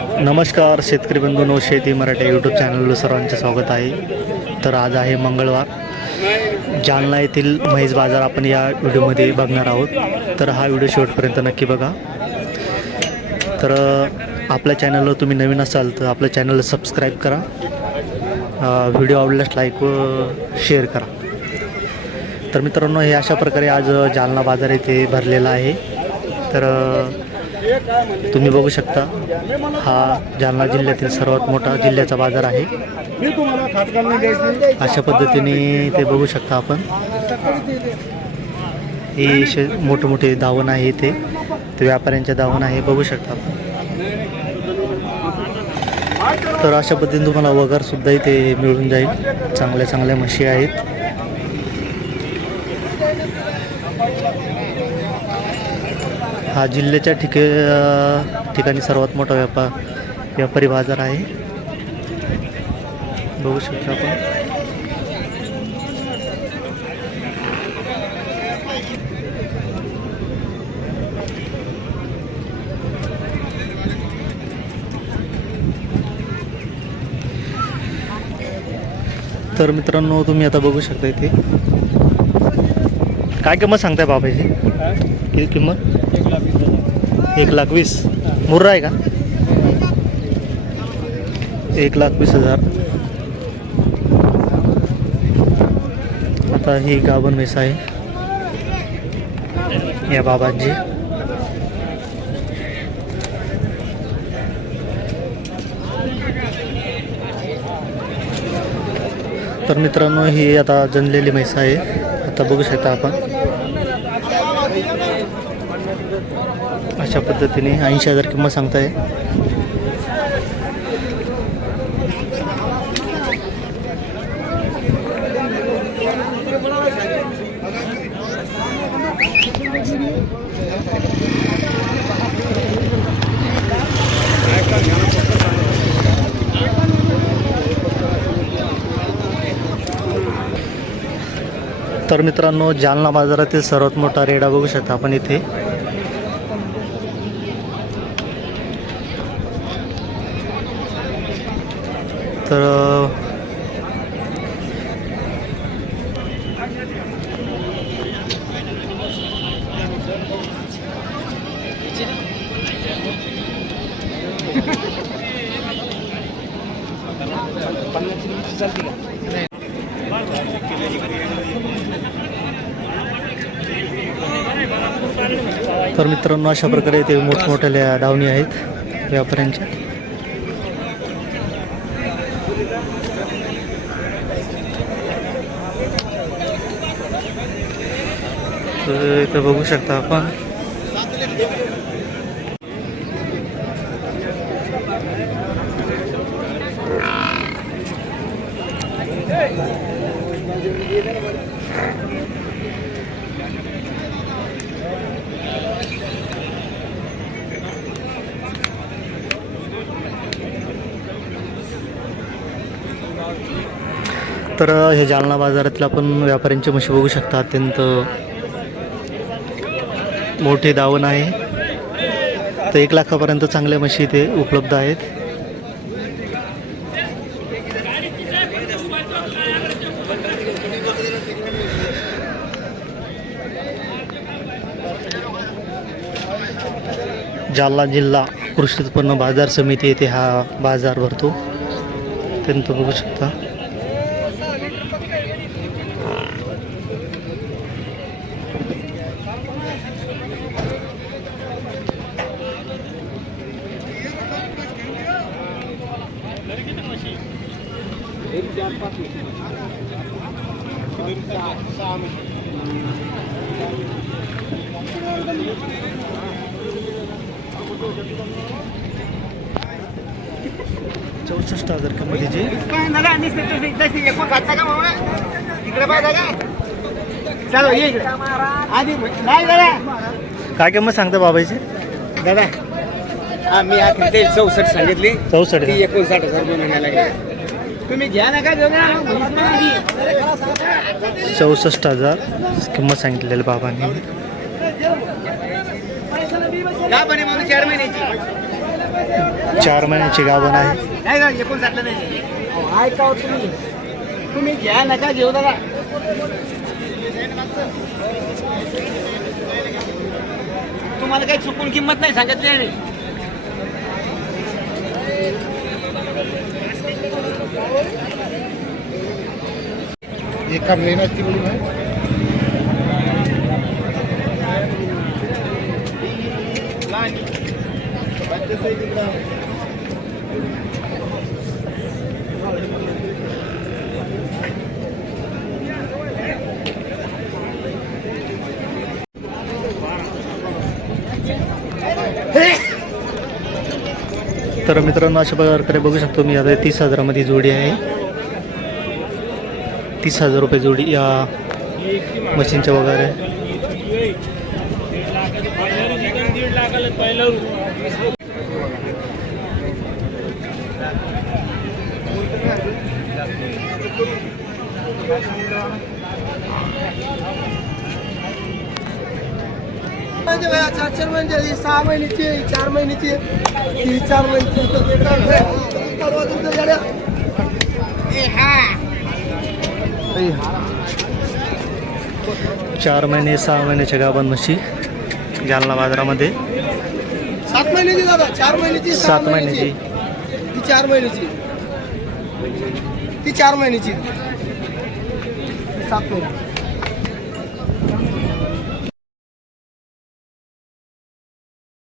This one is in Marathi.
नमस्कार शेतकरी बंधूंनो शेती मराठी यूट्यूब चॅनलवर सर्वांचे स्वागत आहे. तर आज आहे मंगळवार. जालना येथील म्हैस बाजार आपण या व्हिडिओमध्ये बघणार आहोत. तर हा व्हिडिओ शेवटपर्यंत नक्की बघा. तर आपल्या चॅनलवर तुम्ही नवीन असाल तर आपल्या चॅनलला सबस्क्राईब करा. व्हिडिओ आवडल्यास लाईक व शेअर करा. तर मित्रांनो हे अशा प्रकारे आज जालना बाजार येथे भरलेला आहे. तर तुम्ही बघू शकता हा जालना जिल्ह्यातील सर्वात मोठा जिल्ह्याचा बाजार आहे. अशा पद्धतीने ते बघू शकता आपण. हे शे मोठमोठे दावण आहे इथे. ते व्यापाऱ्यांच्या दावण आहे बघू शकता आपण. तर अशा पद्धतीने तुम्हाला वगार सुद्धा इथे मिळून जाईल. चांगल्या चांगल्या म्हशी आहेत. हा जिल्ह्याच्या ठिके ठिकाणी सर्वात मोठा व्यापार व्यापारी बाजार आहे. बघू शकता आपण. तर मित्रांनो तुम्ही आता बघू शकता इथे. काय किंमत सांगताय बाबाची किती किंमत? एक लाख वीस. मुर्रा आहे का? एक लाख वीस हजार. आता ही गाभण म्हैस आहे. या बाबांची. तर मित्रांनो ही आता जनलेली म्हैस आहे. आता बघू शकता आपण. अशा पद्धतीने ऐंशी हजार किंमत सांगताय. तर मित्रांनो जालना बाजारातील सर्वात मोठा रेडा बघू शकता आपण इथे. तर तर मित्रांनो अशा प्रकारे ते मोठमोठ्या दावणी आहेत व्यापाऱ्यांच्या तर इथं बघू शकता आपण. तर हे जालना बाजारातील आपण व्यापाऱ्यांची म्हशी बघू शकता. अत्यंत मोठे दावण आहे. तर एक लाखापर्यंत चांगल्या म्हशी इथे उपलब्ध आहेत. जालना जिल्हा कृषी उत्पन्न बाजार समिती येथे हा बाजार भरतो. अत्यंत बघू शकता. चौसष्ट हजार किंमतीची दादा नुसतं तशी- तशी एकूण खाता का मामा? इकडे दादा ये इकडे. आधी नाही दादा काय किंमत सांगता बाबाची दादा हा मी आखरी ते चौसष्ट सांगितली. चौसष्ट. एकोणसाठ हजार दोन लागली तुम्ही घ्या नका दोघा चौसष्ट हजार किंमत सांगितलेली बाबांनी. चार महिन्याची? गाभण आहे. तुम्ही. तुम्ही घ्या नका घेऊ दादा. तुम्हाला काही चुकून किंमत नाही सांगितली एका महिन्याची मुली आहे तर मित्रांनो अशा प्रकारे बघू शकतो मी आता तीस हजारामध्ये जोडी आहे. तीस हजार रुपये जोडी या मशीनच्या वगैरे. चार चार महिन्याची सहा महिन्याची चार महिन्याची ही चार चार महिने सहा महिन्याच्या गाभण म्हशी जालना बाजारामध्ये. सात महिन्याची दादा चार महिन्याची सात महिन्याची. ती चार महिन्याची. ती चार महिन्याची. सात महिने.